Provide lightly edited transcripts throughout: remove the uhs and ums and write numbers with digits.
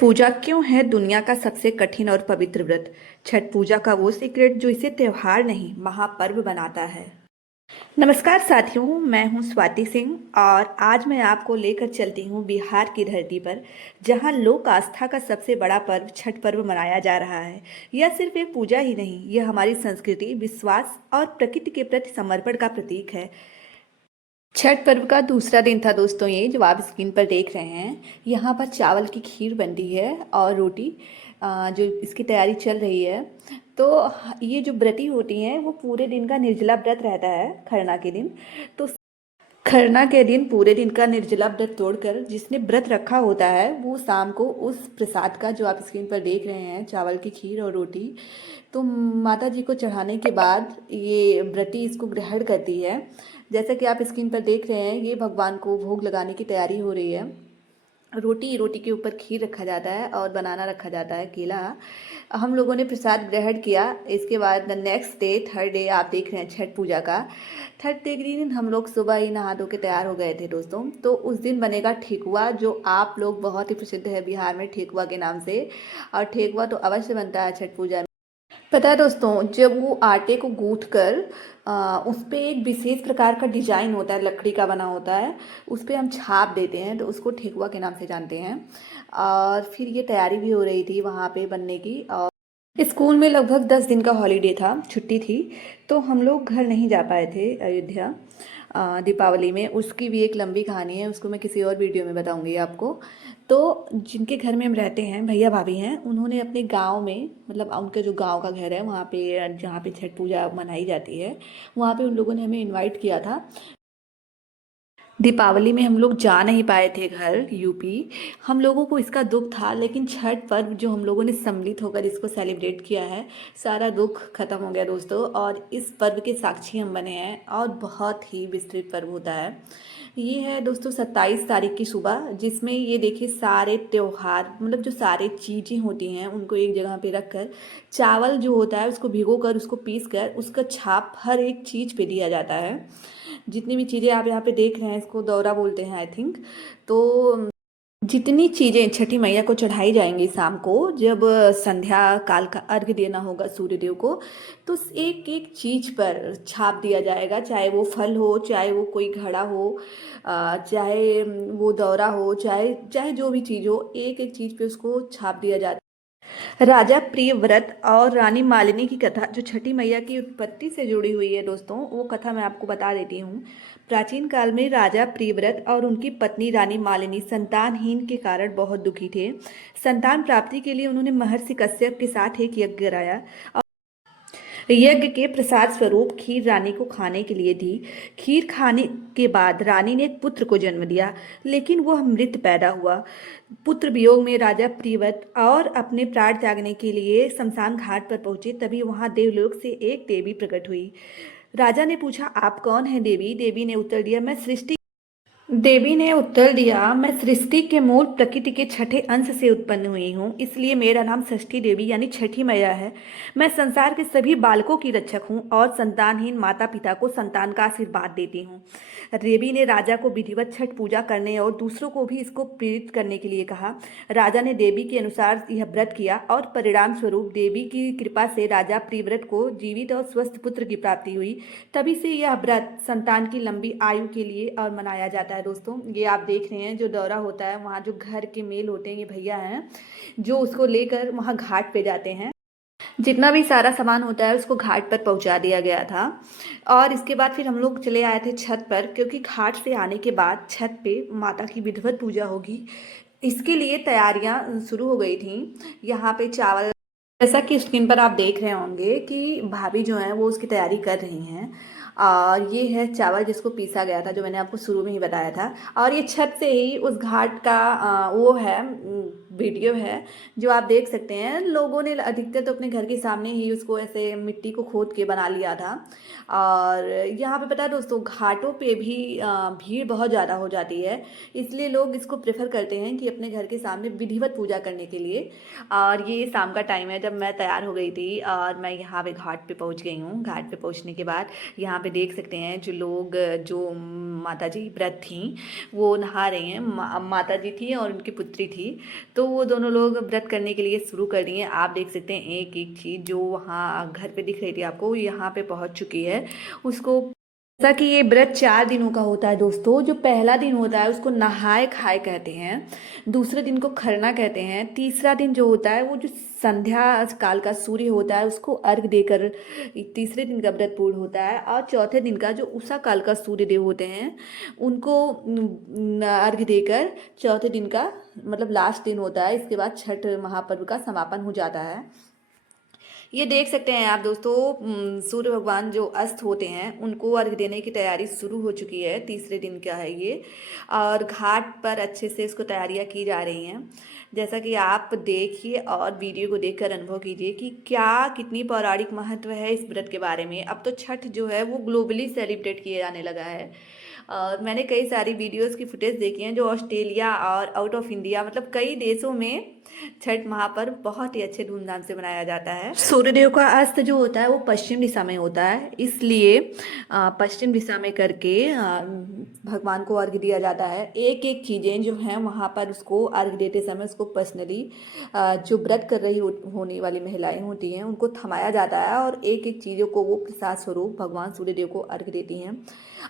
पूजा क्यों है दुनिया का सबसे कठिन और पवित्र व्रत। छठ पूजा का वो सीक्रेट जो इसे त्योहार नहीं महापर्व बनाता है। नमस्कार साथियों, मैं हूं स्वाति सिंह और आज मैं आपको लेकर चलती हूं बिहार की धरती पर, जहां लोक आस्था का सबसे बड़ा पर्व छठ पर्व मनाया जा रहा है। यह सिर्फ एक पूजा ही नहीं, यह हमारी संस्कृति, विश्वास और प्रकृति के प्रति समर्पण का प्रतीक है। छठ पर्व का दूसरा दिन था दोस्तों, ये जो आप स्क्रीन पर देख रहे हैं। यहाँ पर चावल की खीर बन रही है और रोटी, जो इसकी तैयारी चल रही है। तो ये जो व्रती होती हैं वो पूरे दिन का निर्जला व्रत रहता है खरना के दिन। तो खरना के दिन पूरे दिन का निर्जला व्रत तोड़कर जिसने व्रत रखा होता है वो शाम को उस प्रसाद का, जो आप स्क्रीन पर देख रहे हैं, चावल की खीर और रोटी, तो माता जी को चढ़ाने के बाद ये व्रती इसको ग्रहण करती है। जैसा कि आप स्क्रीन पर देख रहे हैं, ये भगवान को भोग लगाने की तैयारी हो रही है। रोटी के ऊपर खीर रखा जाता है और बनाना रखा जाता है, केला। हम लोगों ने प्रसाद ग्रहण किया। इसके बाद नेक्स्ट डे, थर्ड डे आप देख रहे हैं छठ पूजा का। थर्ड डे के दिन हम लोग सुबह ही नहा धो के तैयार हो गए थे दोस्तों। तो उस दिन बनेगा ठेकुआ, जो आप लोग बहुत ही प्रसिद्ध है बिहार में ठेकुआ के नाम से। और ठेकुआ तो अवश्य बनता है छठ पूजा में। पता है दोस्तों, जब वो आटे को गूंथ कर उस पे एक विशेष प्रकार का डिजाइन होता है, लकड़ी का बना होता है, उस पे हम छाप देते हैं, तो उसको ठेकुआ के नाम से जानते हैं। और फिर ये तैयारी भी हो रही थी वहाँ पे बनने की। और स्कूल में लगभग 10 दिन का हॉलीडे था, छुट्टी थी। तो हम लोग घर नहीं जा पाए थे अयोध्या दीपावली में। उसकी भी एक लंबी कहानी है, उसको मैं किसी और वीडियो में बताऊंगी आपको। तो जिनके घर में हम रहते हैं, भैया भाभी हैं, उन्होंने अपने गांव में, मतलब उनका जो गांव का घर है वहाँ पे, जहाँ पे छठ पूजा मनाई जाती है, वहाँ पे उन लोगों ने हमें इनवाइट किया था। दीपावली में हम लोग जा नहीं पाए थे घर यूपी। हम लोगों को इसका दुख था, लेकिन छठ पर्व जो हम लोगों ने सम्मिलित होकर इसको सेलिब्रेट किया है, सारा दुख खत्म हो गया दोस्तों। और इस पर्व के साक्षी हम बने हैं और बहुत ही विस्तृत पर्व होता है। ये है दोस्तों 27 तारीख की सुबह, जिसमें ये देखिए सारे त्योहार, मतलब जो सारे चीज़ें होती हैं उनको एक जगह पे रख कर, चावल जो होता है उसको भिगो कर, उसको पीस कर, उसका छाप हर एक चीज़ पे दिया जाता है। जितनी भी चीज़ें आप यहाँ पे देख रहे हैं, इसको दौरा बोलते हैं आई थिंक। तो जितनी चीज़ें छठी मैया को चढ़ाई जाएंगी शाम को, जब संध्या काल का अर्घ्य देना होगा सूर्यदेव को, तो एक एक चीज़ पर छाप दिया जाएगा। चाहे वो फल हो, चाहे वो कोई घड़ा हो, चाहे वो दौरा हो, चाहे चाहे जो भी चीज़ हो, एक एक चीज़ पे उसको छाप दिया जाता है। राजा प्रियव्रत और रानी मालिनी की कथा, जो छठी मैया की उत्पत्ति से जुड़ी हुई है दोस्तों, वो कथा मैं आपको बता देती हूँ। प्राचीन काल में राजा प्रियव्रत और उनकी पत्नी रानी मालिनी संतानहीन के कारण बहुत दुखी थे। संतान प्राप्ति के लिए उन्होंने महर्षि कश्यप के साथ एक यज्ञ कराया। यज्ञ के प्रसाद स्वरूप खीर रानी को खाने के लिए दी। खीर खाने के बाद रानी ने एक पुत्र को जन्म दिया, लेकिन वह मृत पैदा हुआ। पुत्र वियोग में राजा प्रियव्रत और अपने प्राण त्यागने के लिए शमशान घाट पर पहुंचे। तभी वहां देवलोक से एक देवी प्रकट हुई। राजा ने पूछा, आप कौन हैं देवी? देवी ने उत्तर दिया, मैं सृष्टि के मूल प्रकृति के छठे अंश से उत्पन्न हुई हूँ, इसलिए मेरा नाम षष्ठी देवी यानी छठी मैया है। मैं संसार के सभी बालकों की रक्षक हूँ और संतानहीन माता पिता को संतान का आशीर्वाद देती हूँ। देवी ने राजा को विधिवत छठ पूजा करने और दूसरों को भी इसको प्रेरित करने के लिए कहा। राजा ने देवी के अनुसार यह व्रत किया और परिणाम स्वरूप देवी की कृपा से राजा प्रियव्रत को जीवित और स्वस्थ पुत्र की प्राप्ति हुई। तभी से यह व्रत संतान की लंबी आयु के लिए और मनाया जाता है दोस्तों। ये आप देख रहे हैं जो दौरा होता है, वहाँ जो घर के मेल होते हैं, ये भैया हैं जो उसको लेकर वहाँ घाट पे जाते हैं। जितना भी सारा सामान होता है उसको घाट पर पहुंचा दिया गया था। और इसके बाद फिर हम लोग चले आए थे छत पर, क्योंकि घाट से आने के बाद छत पे माता की विधिवत पूजा होगी। इसके लिए तैयारियां शुरू हो गई थी। यहाँ पे चावल, जैसा कि स्क्रीन पर आप देख रहे होंगे कि भाभी जो है वो उसकी तैयारी कर रही हैं। और ये है चावल जिसको पीसा गया था, जो मैंने आपको शुरू में ही बताया था। और ये छत से ही उस घाट का वो है, वीडियो है जो आप देख सकते हैं। लोगों ने अधिकतर तो अपने घर के सामने ही उसको ऐसे मिट्टी को खोद के बना लिया था। और यहाँ पे पता है दोस्तों, घाटों पे भी भीड़ बहुत ज़्यादा हो जाती है, इसलिए लोग इसको प्रेफर करते हैं कि अपने घर के सामने विधिवत पूजा करने के लिए। और ये शाम का टाइम है जब मैं तैयार हो गई थी और मैं यहाँ पे घाट पे पहुँच गई हूँ। घाट पे पहुँचने के बाद यहाँ पे देख सकते हैं जो लोग, जो माता जी व्रत थी वो नहा रही हैं। माता जी थी और उनकी पुत्री थी। तो वो दोनों लोग व्रत करने के लिए शुरू कर दिए। आप देख सकते हैं एक एक चीज़ जो वहाँ घर पे दिख रही थी आपको, यहाँ पे पहुँच चुकी है उसको। जैसा कि ये व्रत 4 दिनों का होता है दोस्तों। जो पहला दिन होता है उसको नहाए खाए कहते हैं, दूसरे दिन को खरना कहते हैं, तीसरा दिन जो होता है वो जो संध्या काल का सूर्य होता है उसको अर्घ देकर तीसरे दिन का व्रत पूर्ण होता है। और चौथे दिन का जो उषा काल का सूर्य देव होते हैं उनको अर्घ देकर चौथे दिन का मतलब लास्ट दिन होता है। इसके बाद छठ महापर्व का समापन हो जाता है। ये देख सकते हैं आप दोस्तों, सूर्य भगवान जो अस्त होते हैं उनको अर्घ देने की तैयारी शुरू हो चुकी है। तीसरे दिन का है ये, और घाट पर अच्छे से इसको तैयारियां की जा रही हैं। जैसा कि आप देखिए और वीडियो को देखकर अनुभव कीजिए कि क्या कितनी पौराणिक महत्व है इस व्रत के बारे में। अब तो छठ जो है वो ग्लोबली सेलिब्रेट किया जाने लगा है। और मैंने कई सारी वीडियोस की फुटेज देखी हैं जो ऑस्ट्रेलिया और आउट ऑफ इंडिया मतलब कई देशों में छठ महापर्व बहुत ही अच्छे धूमधाम से मनाया जाता है। सूर्यदेव का अस्त जो होता है वो पश्चिम दिशा में होता है, इसलिए पश्चिम दिशा में करके भगवान को अर्घ्य दिया जाता है। एक एक चीज़ें जो हैं वहाँ पर उसको अर्घ्य देते समय उसको पर्सनली जो व्रत कर रही होने वाली महिलाएं होती हैं उनको थमाया जाता है और एक एक चीज़ों को वो प्रसाद स्वरूप भगवान सूर्यदेव को अर्घ्य देती हैं।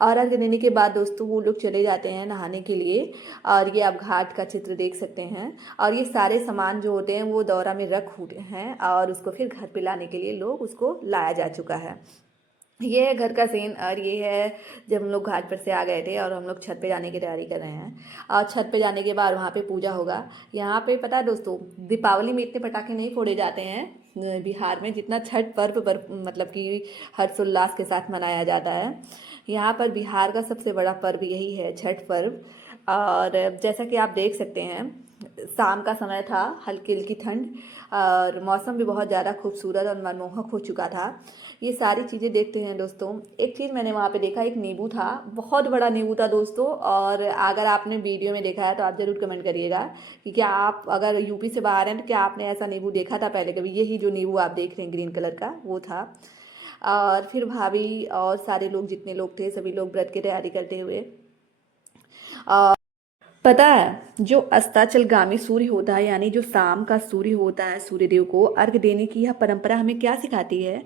और अर्घ्य देने के बाद दोस्तों वो लोग चले जाते हैं नहाने के लिए। और ये आप घाट का चित्र देख सकते हैं। और ये सारे सामान जो होते हैं वो दौरा में रख हुए हैं और उसको फिर घर पे लाने के लिए लोग उसको लाया जा चुका है। ये है घर का सीन। और ये है जब हम लोग घाट पर से आ गए थे और हम लोग छत पे जाने की तैयारी कर रहे हैं। और छत पे जाने के बाद वहाँ पे पूजा होगा। यहाँ पे पता है दोस्तों, दीपावली में इतने पटाखे नहीं फोड़े जाते हैं बिहार में जितना छठ पर्व पर मतलब कि हर्षोल्लास के साथ मनाया जाता है। यहाँ पर बिहार का सबसे बड़ा पर्व यही है, छठ पर्व। और जैसा कि आप देख सकते हैं शाम का समय था, हल्की हल्की ठंड और मौसम भी बहुत ज़्यादा खूबसूरत और मनमोहक हो चुका था। ये सारी चीज़ें देखते हैं दोस्तों। एक चीज़ मैंने वहाँ पे देखा, एक नींबू था, बहुत बड़ा नींबू था दोस्तों। और अगर आपने वीडियो में देखा है तो आप ज़रूर कमेंट करिएगा कि क्या आप अगर यूपी से बाहर हैं तो क्या आपने ऐसा नींबू देखा था पहले कभी। यही जो नींबू आप देख रहे हैं ग्रीन कलर का वो था। और फिर भाभी और सारे लोग जितने लोग थे सभी लोग व्रत की तैयारी करते हुए। पता है जो अस्ताचलगामी सूर्य होता है यानी जो शाम का सूर्य होता है, सूर्यदेव को अर्घ देने की यह परंपरा हमें क्या सिखाती है।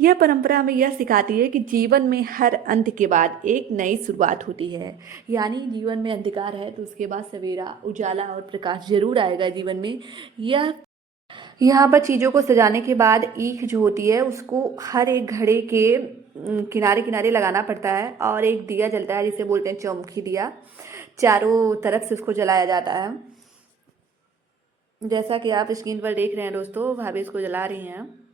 यह परंपरा हमें यह सिखाती है कि जीवन में हर अंत के बाद एक नई शुरुआत होती है। यानी जीवन में अंधकार है तो उसके बाद सवेरा, उजाला और प्रकाश जरूर आएगा जीवन में। यह यहाँ पर चीज़ों को सजाने के बाद ईख जो होती है उसको हर एक घड़े के किनारे किनारे लगाना पड़ता है। और एक दिया जलता है जिसे बोलते हैं चौमुखी दिया, चारों तरफ से उसको जलाया जाता है। जैसा कि आप स्क्रीन पर देख रहे हैं दोस्तों, भाभी इसको जला रही हैं।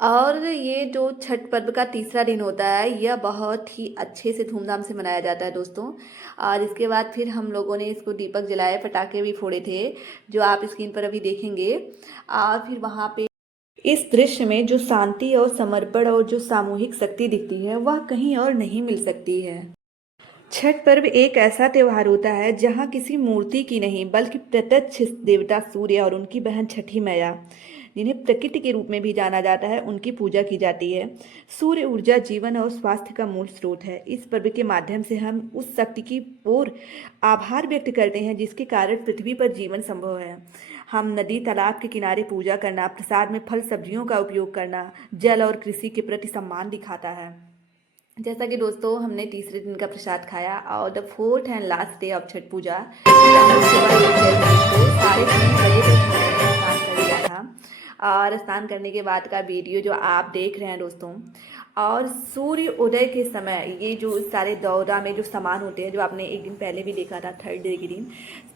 और ये जो छठ पर्व का तीसरा दिन होता है यह बहुत ही अच्छे से धूमधाम से मनाया जाता है दोस्तों। और इसके बाद फिर हम लोगों ने इसको दीपक जलाए, पटाखे भी फोड़े थे जो आप स्क्रीन पर अभी देखेंगे। और फिर वहाँ पे इस दृश्य में जो शांति और समर्पण और जो सामूहिक शक्ति दिखती है वह कहीं और नहीं मिल सकती है। छठ पर्व एक ऐसा त्यौहार होता है जहाँ किसी मूर्ति की नहीं बल्कि प्रत्यक्ष देवता सूर्य और उनकी बहन छठी मैया, जिन्हें प्रकृति के रूप में भी जाना जाता है, उनकी पूजा की जाती है। सूर्य ऊर्जा, जीवन और स्वास्थ्य का मूल स्रोत है। इस पर्व के माध्यम से हम उस शक्ति की ओर आभार व्यक्त करते हैं जिसके कारण पृथ्वी पर जीवन संभव है। हम नदी तालाब के किनारे पूजा करना, प्रसाद में फल सब्जियों का उपयोग करना जल और कृषि के प्रति सम्मान दिखाता है। जैसा कि दोस्तों हमने तीसरे दिन का प्रसाद खाया और the fourth and last day of Chhath Puja साढ़े 3 बजे तक स्नान कर लिया था। और स्नान करने के बाद का वीडियो जो आप देख रहे हैं दोस्तों, और सूर्य उदय के समय ये जो सारे दौरा में जो सामान होते हैं जो आपने एक दिन पहले भी देखा था, थर्ड डे के दिन,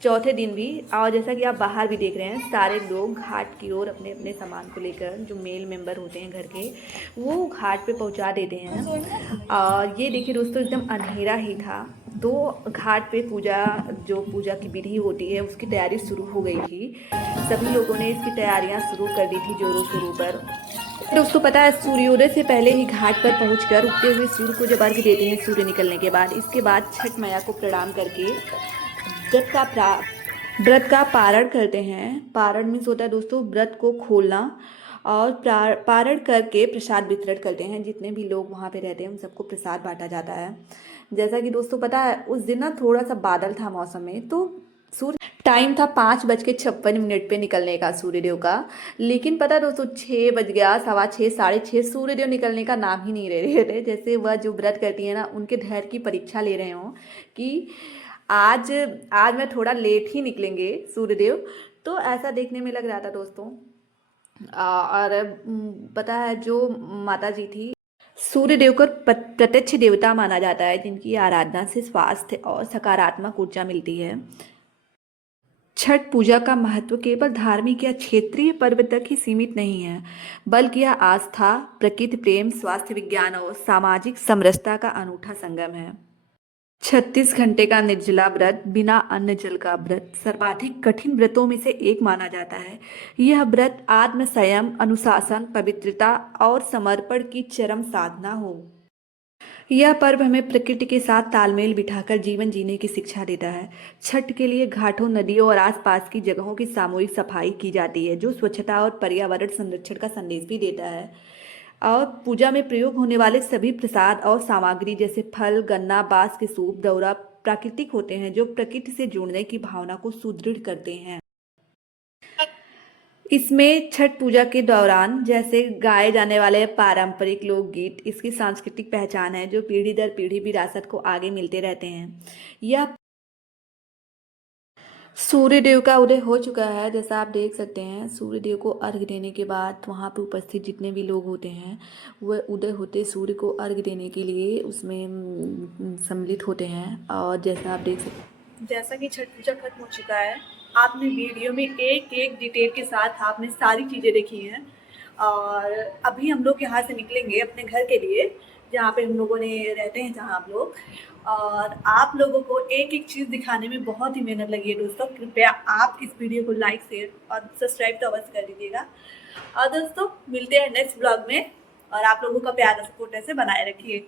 चौथे दिन भी, और जैसा कि आप बाहर भी देख रहे हैं सारे लोग घाट की ओर अपने अपने सामान को लेकर, जो मेल मेंबर होते हैं घर के वो घाट पे पहुंचा देते हैं। और ये देखिए दोस्तों एकदम अंधेरा ही था तो घाट पे पूजा की विधि होती है उसकी तैयारी शुरू हो गई थी। सभी लोगों ने इसकी तैयारियां शुरू कर दी थी जोरों शोरों पर। दोस्तों पता है सूर्योदय से पहले ही घाट पर पहुंचकर उगते हुए सूर्य को जब अर्घ्य देते हैं सूर्य निकलने के बाद, इसके बाद छठ मैया को प्रणाम करके व्रत का पारण करते हैं। पारण मीन्स होता है दोस्तों व्रत को खोलना। और पारण करके प्रसाद वितरण करते हैं। जितने भी लोग वहाँ पे रहते हैं उन सबको प्रसाद बांटा जाता है। जैसा कि दोस्तों पता है उस दिन ना थोड़ा सा बादल था मौसम में, तो सूर्य टाइम था 5:56 पे निकलने का सूर्यदेव का। लेकिन पता दोस्तों 6 बज गया, 6:15, 6:30, सूर्यदेव निकलने का नाम ही नहीं ले रहे थे। जैसे वह जो व्रत करती है ना, उनके धैर्य की परीक्षा ले रहे हों कि आज आज मैं थोड़ा लेट ही निकलेंगे सूर्यदेव। तो ऐसा देखने में लग रहा था दोस्तों। और पता है जो माता जी थी, सूर्यदेव को प्रत्यक्ष देवता माना जाता है, जिनकी आराधना से स्वास्थ्य और सकारात्मक ऊर्जा मिलती है। छठ पूजा का महत्व केवल धार्मिक या क्षेत्रीय पर्व तक ही सीमित नहीं है, बल्कि यह आस्था, प्रकृति प्रेम, स्वास्थ्य विज्ञान और सामाजिक समरसता का अनूठा संगम है। 36 घंटे का निर्जला व्रत, बिना अन्न जल का व्रत सर्वाधिक कठिन व्रतों में से एक माना जाता है। यह व्रत आत्म संयम, अनुशासन, पवित्रता और समर्पण की चरम साधना हो। यह पर्व हमें प्रकृति के साथ तालमेल बिठाकर जीवन जीने की शिक्षा देता है। छठ के लिए घाटों, नदियों और आसपास की जगहों की सामूहिक सफाई की जाती है, जो स्वच्छता और पर्यावरण संरक्षण का संदेश भी देता है। और पूजा में प्रयोग होने वाले सभी प्रसाद और सामग्री जैसे फल, गन्ना, बांस के सूप, दौरा प्राकृतिक होते हैं, जो प्रकृति से जुड़ने की भावना को सुदृढ़ करते हैं। इसमें छठ पूजा के दौरान जैसे गाए जाने वाले पारंपरिक लोकगीत इसकी सांस्कृतिक पहचान है, जो पीढ़ी दर पीढ़ी विरासत को आगे मिलते रहते हैं। यह सूर्यदेव का उदय हो चुका है, जैसा आप देख सकते हैं। सूर्यदेव को अर्घ्य देने के बाद वहाँ पे उपस्थित जितने भी लोग होते हैं, वह उदय होते सूर्य को अर्घ्य देने के लिए उसमें सम्मिलित होते हैं। और जैसा आप देख सकते हैं, जैसा कि छठ पूजा खत्म हो चुका है, आपने वीडियो में एक एक डिटेल के साथ आपने सारी चीज़ें देखी हैं। और अभी हम लोग यहाँ से निकलेंगे अपने घर के लिए, जहाँ पे हम लोगों ने रहते हैं, जहाँ हम लोग। और आप लोगों को एक एक चीज़ दिखाने में बहुत ही मेहनत लगी है दोस्तों। कृपया आप इस वीडियो को लाइक, शेयर और सब्सक्राइब तो अवश्य कर दीजिएगा। और दोस्तों मिलते हैं नेक्स्ट ब्लॉग में, और आप लोगों का प्यार और सपोर्ट ऐसे बनाए रखिए।